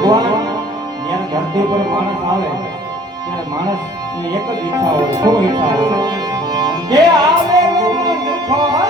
ભગવાન, જ્યારે ધરતી પર માણસ આવે, ત્યારે માણસ એક જ ઈચ્છા હોય શું ઈચ્છા હોય. કે આવે